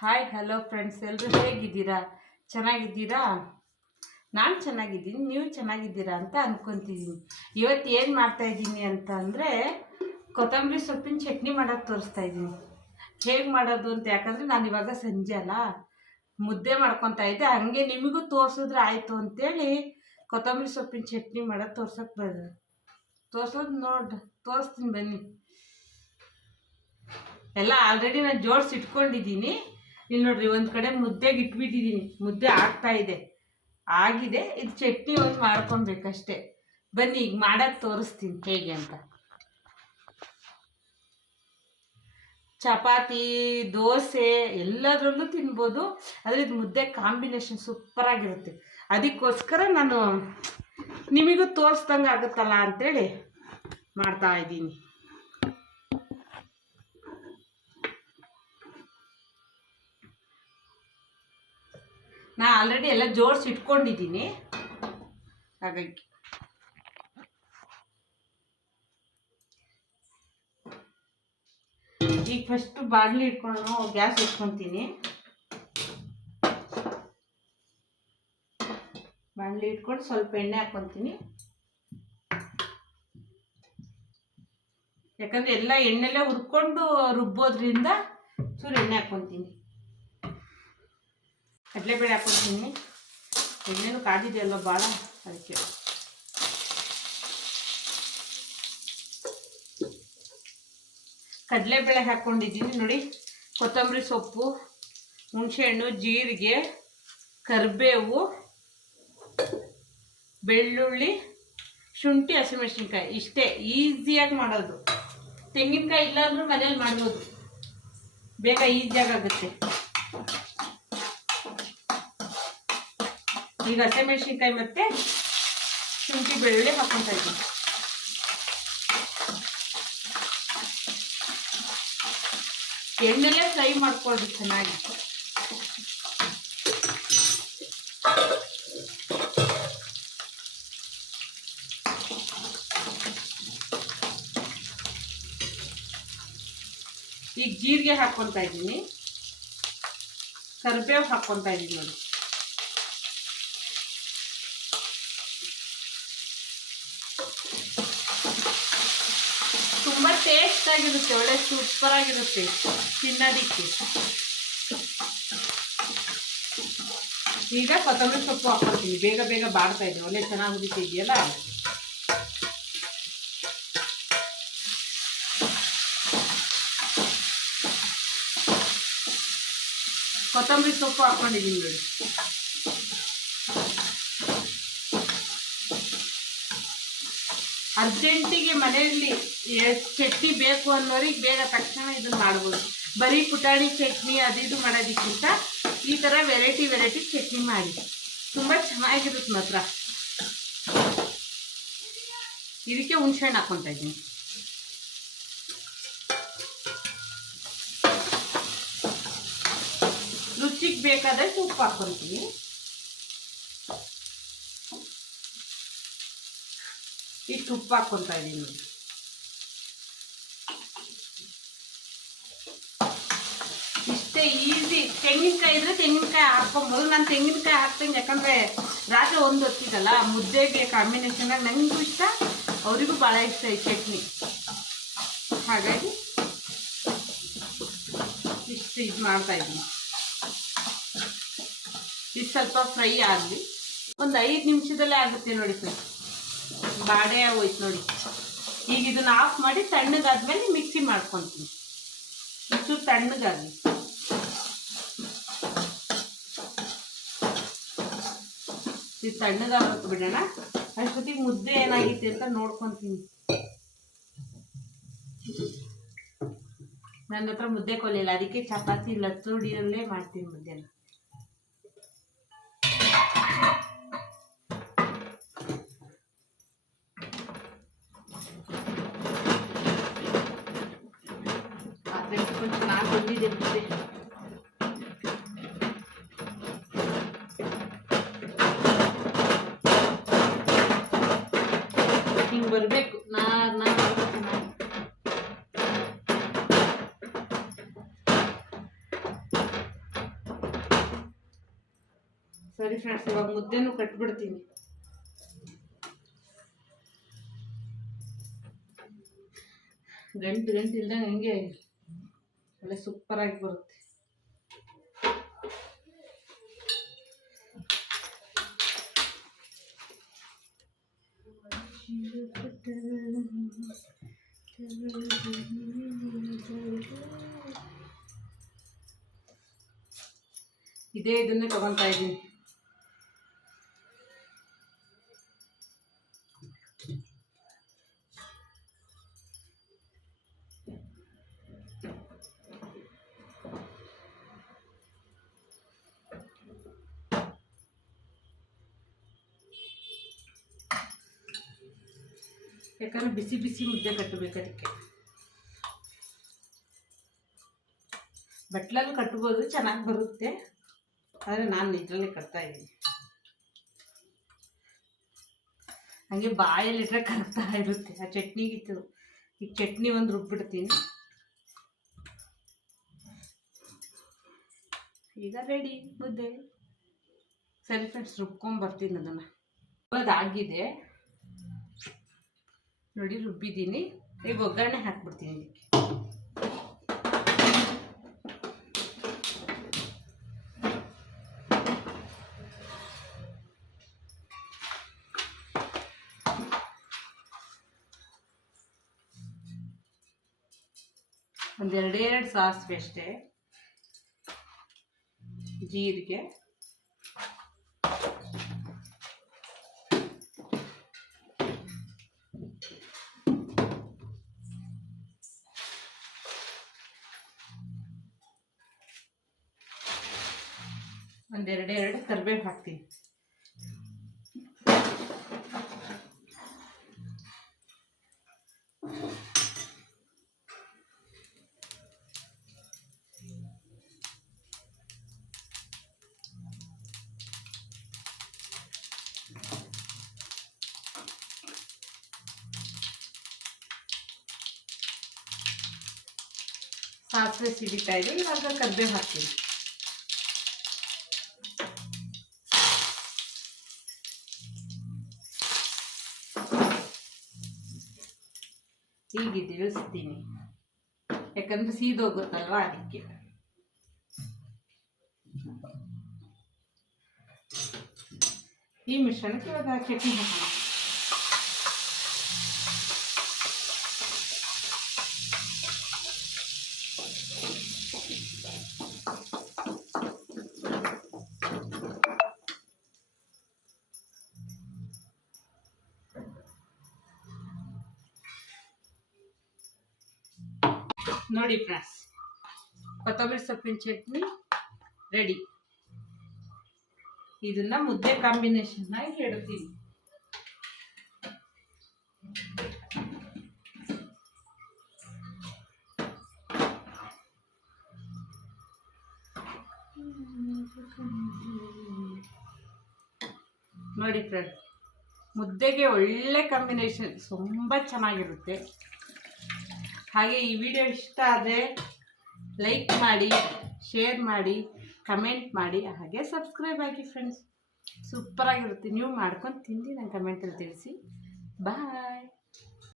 Hi hello friends ಎಲ್ಲರೂ ಹೇಗಿದ್ದೀರಾ? ಚೆನ್ನಾಗಿದ್ದೀರಾ? ನಾನು ಚೆನ್ನಾಗಿದ್ದೀನಿ. ನೀವು ಚೆನ್ನಾಗಿದ್ದೀರಾ ಅಂತ ಅಂದ್ಕೊತಿದ್ದೀನಿ ಇವತ್ತು ಏನು ಮಾಡ್ತಾಯಿದ್ದೀನಿ ಅಂತ ಅಂದರೆ ಕೊತ್ತಂಬರಿ ಸೊಪ್ಪಿನ ಚಟ್ನಿ ಮಾಡೋದು ತೋರಿಸ್ತಾ ಇದ್ದೀನಿ. ಹೇಗೆ ಮಾಡೋದು ಅಂತ? ಯಾಕಂದರೆ ನಾನು ಇವಾಗ ಸಂಜೆ ಅಲ್ಲ. ಮುದ್ದೆ ಮಾಡ್ಕೊತಾ ಇದ್ದೆ. ಹಂಗೆ ನಿಮಗೂ ತೋರಿಸಿದ್ರೆ ಆಯಿತು ಅಂತೇಳಿ ಕೊತ್ತಂಬರಿ ಸೊಪ್ಪಿನ ಚಟ್ನಿ ಮಾಡೋದು ತೋರ್ಸೋಕೆ ಬರ, ತೋರ್ಸೋದು ನೋಡಿ, ತೋರಿಸ್ತೀನಿ ಬನ್ನಿ. ಎಲ್ಲ ಆಲ್ರೆಡಿ ನಾನು ಜೋಡಿಸಿ ಇಟ್ಕೊಂಡಿದ್ದೀನಿ ಇಲ್ಲಿ ನೋಡ್ರಿ, ಒಂದು ಕಡೆ ಮುದ್ದೆಗೆ ಇಟ್ಬಿಟ್ಟಿದ್ದೀನಿ ಮುದ್ದೆ ಆಗ್ತಾ ಇದೆ. ಆಗಿದೆ. ಇದು ಚಟ್ನಿ ಒಂದು ಮಾಡ್ಕೊಬೇಕಷ್ಟೇ. ಬನ್ನಿ, ಈಗ ಮಾಡಕ್ಕೆ ತೋರಿಸ್ತೀನಿ ಹೇಗೆ ಅಂತ. ಚಪಾತಿ, ದೋಸೆ ಎಲ್ಲದರಲ್ಲೂ ತಿನ್ಬೋದು. ಆದರೆ ಇದು ಮುದ್ದೆ ಕಾಂಬಿನೇಷನ್ ಸೂಪರಾಗಿರುತ್ತೆ ಅದಕ್ಕೋಸ್ಕರ ನಾನು ನಿಮಗೂ ತೋರಿಸ್ದಂಗೆ ಆಗುತ್ತಲ್ಲ ಅಂಥೇಳಿ ಮಾಡ್ತಾ ಇದ್ದೀನಿ. ನಾ ಆಲ್ರೆಡಿ ಎಲ್ಲ ಜೋಡಿಸಿ ಇಟ್ಕೊಂಡಿದ್ದೀನಿ. ಹಾಗಾಗಿ. ಈಗ ಫಸ್ಟು ಬಾಣಲಿ ಇಟ್ಕೊಂಡು ಗ್ಯಾಸ್ ಇಟ್ಕೊತೀನಿ ಬಾಣಲಿ ಇಟ್ಕೊಂಡು ಸ್ವಲ್ಪ ಎಣ್ಣೆ ಹಾಕ್ಕೊತೀನಿ ಯಾಕಂದ್ರೆ ಎಲ್ಲ ಎಣ್ಣೆಲ್ಲೇ ಹುರ್ಕೊಂಡು ರುಬ್ಬೋದ್ರಿಂದ ಚೂರು ಎಣ್ಣೆ ಹಾಕ್ಕೊತೀನಿ ಕಡಲೆಬೇಳೆ ಹಾಕ್ಕೊಡ್ತೀನಿ. ಎಣ್ಣೆನೂ ಕಾದಿದೆಯಲ್ಲ ಭಾಳ? ಅದಕ್ಕೆ. ಕಡಲೆಬೇಳೆ ಹಾಕ್ಕೊಂಡಿದ್ದೀನಿ ನೋಡಿ. ಕೊತ್ತಂಬರಿ ಸೊಪ್ಪು, ಹುಣಸೆಹಣ್ಣು, ಜೀರಿಗೆ, ಕರಿಬೇವು, ಬೆಳ್ಳುಳ್ಳಿ, ಶುಂಠಿ, ಹಸಿಮೆಣ್ಸಿನ್ಕಾಯಿ. ಇಷ್ಟೇ, ಈಸಿಯಾಗಿ ಮಾಡೋದು. ತೆಂಗಿನಕಾಯಿ ಇಲ್ಲಾಂದ್ರೂ ಮನೇಲಿ ಮಾಡ್ಬೋದು. ಬೇಗ ಈಸಿಯಾಗಿ ಆಗುತ್ತೆ. ಈಗ ಹಸಿಮೆಣಸಿನ್ಕಾಯಿ ಮತ್ತೆ ಶುಂಠಿ ಬೆಳ್ಳುಳ್ಳಿ ಹಾಕೊತಾ ಇದ್ದೀನಿ ಎಣ್ಣೆಲೆ ಫ್ರೈ ಮಾಡ್ಕೊಳ್ಳಿ ಚೆನ್ನಾಗಿ ಈಗ ಜೀರಿಗೆ ಹಾಕ್ಕೊತಾ ಇದ್ದೀನಿ ಕರಿಬೇವು ಹಾಕ್ಕೊತಾ ಇದ್ದೀನಿ ನೋಡಿ ತುಂಬ ಟೇಸ್ಟ್ ಆಗಿರುತ್ತೆ ಒಳ್ಳೆ ಸೂಪರ್ ಆಗಿರುತ್ತೆ. ತಿನ್ನೋದಿಕ್ಕೆ. ಈಗ ಕೊತ್ತಂಬರಿ ಸೊಪ್ಪು ಹಾಕ್ಕೊಳ್ತೀನಿ ಬೇಗ ಬೇಗ ಬಾಡ್ತಾ ಇದೆ. ಒಳ್ಳೆ ಚೆನ್ನಾಗಿ ಇದೆಯಲ್ಲ? ಕೊತ್ತಂಬರಿ ಸೊಪ್ಪು ಹಾಕ್ಕೊಂಡಿದ್ದೀನಿ ನೋಡಿ. ಅರ್ಜೆಂಟಿಗೆ ಮನೆಯಲ್ಲಿ ಚಟ್ನಿ ಬೇಕು ಅನ್ನೋರಿಗೆ ಬೇಗ ತಕ್ಷಣ ಇದನ್ನು ಮಾಡ್ಬೋದು. ಬರೀ ಪುಟಾಣಿ ಚಟ್ನಿ ಅದು ಇದು ಮಾಡೋದಕ್ಕಿಂತ ಈ ಥರ ವೆರೈಟಿ ವೆರೈಟಿ ಚಟ್ನಿ ಮಾಡಿ. ತುಂಬ ಚೆನ್ನಾಗಿರುತ್ತೆ ಮಾತ್ರ. ಇದಕ್ಕೆ ಹುಣ್ಸೆಹಣ್ಣು ಹಾಕ್ಕೊತಾ ಇದ್ದೀನಿ. ರುಚಿಗೆ ಬೇಕಾದಷ್ಟು ಉಪ್ಪು ಹಾಕ್ಕೊತೀವಿ ಇಷ್ಟು ತುಪ್ಪ ಹಾಕ್ಕೊತಾ ಇದ್ದೀನಿ ಇಷ್ಟೇ ಈಸಿ ತೆಂಗಿನಕಾಯಿ ಇದ್ರೆ ತೆಂಗಿನಕಾಯಿ ಹಾಕ್ಕೊಬೋದು. ನಾನು ತೆಂಗಿನಕಾಯಿ ಹಾಕ್ತೀನಿ, ಯಾಕಂದರೆ ರಾತ್ರಿ ಒಂದು ಹೊತ್ತಿದಲ್ಲ ಮುದ್ದೆಗೆ ಕಾಂಬಿನೇಷನಾಗಿ ನನಗೂ ಇಷ್ಟ, ಅವರಿಗೂ ಭಾಳ ಇಷ್ಟ ಈ ಚಟ್ನಿ. ಹಾಗಾಗಿ ಇಷ್ಟು ಇದು ಮಾಡ್ತಾ ಇದ್ದೀನಿ ಇದು ಸ್ವಲ್ಪ ಫ್ರೈ ಆಗಲಿ. ಒಂದು ಐದು ನಿಮಿಷದಲ್ಲೇ ಆಗುತ್ತೆ ನೋಡಿ ಸರ್ ಬಾಡೆ ಹೋಯ್ತು ನೋಡಿ. ಈಗ ಇದನ್ನ ಆಫ್ ಮಾಡಿ ತಣ್ಣಗಾದ್ಮೇಲೆ ಮಿಕ್ಸಿ ಮಾಡ್ಕೊತೀನಿ. ಇಷ್ಟು ತಣ್ಣಗಾಗಲಿ. ಇದು ತಣ್ಣಗಾಗಬೇಕು ಬಿಡೋಣ. ಅಷ್ಟೊತ್ತಿಗೆ ಮುದ್ದೆ ಏನಾಗಿತ್ತೆ ಅಂತ ನೋಡ್ಕೊತೀನಿ. ನನ್ನ ಹತ್ರ ಮುದ್ದೆ ಕೊಲಿಲ್ಲ ಅದಕ್ಕೆ ಚಪಾತಿ ಲತ್ತುಡಿಯಲ್ಲೇ ಮಾಡ್ತೀನಿ ಮುದ್ದೆನ. ಪಾತ್ರೆ ಇಟ್ಕೊಂಡು ಚೆನ್ನಾಗಿ ಬಂದಿದೆ ಮುದ್ದೆ ಹಿಂಗೆ ಬರಬೇಕು ನಾರ್ ನಾರ್ ಬರ್ಬೇಕು ನಾರ್. ಸರಿ ಫ್ರೆಂಡ್ಸ್ ಇವಾಗ ಮುದ್ದೆನೂ ಕಟ್ಬಿಡ್ತೀನಿ ಗಂಟು ಗಂಟು ಇಲ್ದಂಗೆ ಹಂಗೆ ಒಳ್ಳೆ ಸೂಪರಾಗಿ ಬರುತ್ತೆ. ಇದೇ ಇದನ್ನೇ ತಗೊತಾ ಇದ್ದೀನಿ. ಯಾಕಂದ್ರೆ ಬಿಸಿ ಬಿಸಿ ಮುದ್ದೆ ಕಟ್ಟಬೇಕು ಅದಕ್ಕೆ. ಬಟ್ಲಲ್ಲಿ ಕಟ್ಬೋದು, ಚೆನ್ನಾಗಿ ಬರುತ್ತೆ. ಆದರೆ ನಾನು ಇದರಲ್ಲೇ ಕಟ್ತಾ ಇದ್ದೀನಿ. ಹಂಗೆ ಬಾಯಲ್ಲಿಟ್ರೆ ಕರ್ತಾ ಇರುತ್ತೆ. ಆ ಚಟ್ನಿಗಿತ್ತು. ಈಗ ಚಟ್ನಿ ಒಂದು ರುಬ್ಬಿಡ್ತೀನಿ. ಈಗ ರೆಡಿ ಮುದ್ದೆ. ಸರಿ ಫ್ರೆಂಡ್ಸ್ ರುಬ್ಕೊಂಬರ್ತೀನಿ ಅದನ್ನು. ಅದಾಗಿದೆ ನೋಡಿ ರುಬ್ಬಿದ್ದೀನಿ. ಈಗ ಒಗ್ಗರಣೆ ಹಾಕ್ಬಿಡ್ತೀನಿ ಇದಕ್ಕೆ. ಒಂದೆರಡೆರಡು ಸಾಸಿವೆ ಅಷ್ಟೇ. ಜೀರಿಗೆ. ಒಂದೆರಡೆರಡು ಕರಿಬೇವು ಹಾಕ್ತೀನಿ. ಸಾಸಿವೆ ಸಿಡಿತಾ ಇದೆ ಇವಾಗ ಕರಿಬೇವು ಹಾಕ್ತೀನಿ. ಹೀಗೆ ಇಳಿಸ್ತೀನಿ ಯಾಕಂದ್ರೆ ಸೀದೋಗುತ್ತಲ್ವಾ ಅದಕ್ಕೆ. ಈ ಮಿಶ್ರಣಕ್ಕೆ ಇವಾಗ ಚಟ್ನಿ ಹಾಕೋಣ ನೋಡಿ ಫ್ರೆಂಡ್ಸ್. ಕೊತ್ತಂಬರಿ ಸೊಪ್ಪಿನ ಚಟ್ನಿ ರೆಡಿ. ಇದನ್ನ ಮುದ್ದೆ ಕಾಂಬಿನೇಷನ್ ಆಗಿ ಇಡ್ತೀನಿ. ನೋಡಿ ಫ್ರೆಂಡ್ ಮುದ್ದೆಗೆ ಒಳ್ಳೆ ಕಾಂಬಿನೇಷನ್ ತುಂಬ ಚೆನ್ನಾಗಿರುತ್ತೆ. ಹಾಗೆ ಈ ವಿಡಿಯೋ ಇಷ್ಟ ಆದರೆ ಲೈಕ್ ಮಾಡಿ ಶೇರ್ ಮಾಡಿ ಕಮೆಂಟ್ ಮಾಡಿ, ಹಾಗೆ ಸಬ್ಸ್ಕ್ರೈಬ್ ಆಗಿ ಫ್ರೆಂಡ್ಸ್ ಸೂಪರಾಗಿರುತ್ತೆ ನೀವು ಮಾಡ್ಕೊಂಡು ತಿಂದು ನನ್ನ ಕಮೆಂಟಲ್ಲಿ ತಿಳಿಸಿ. ಬಾಯ್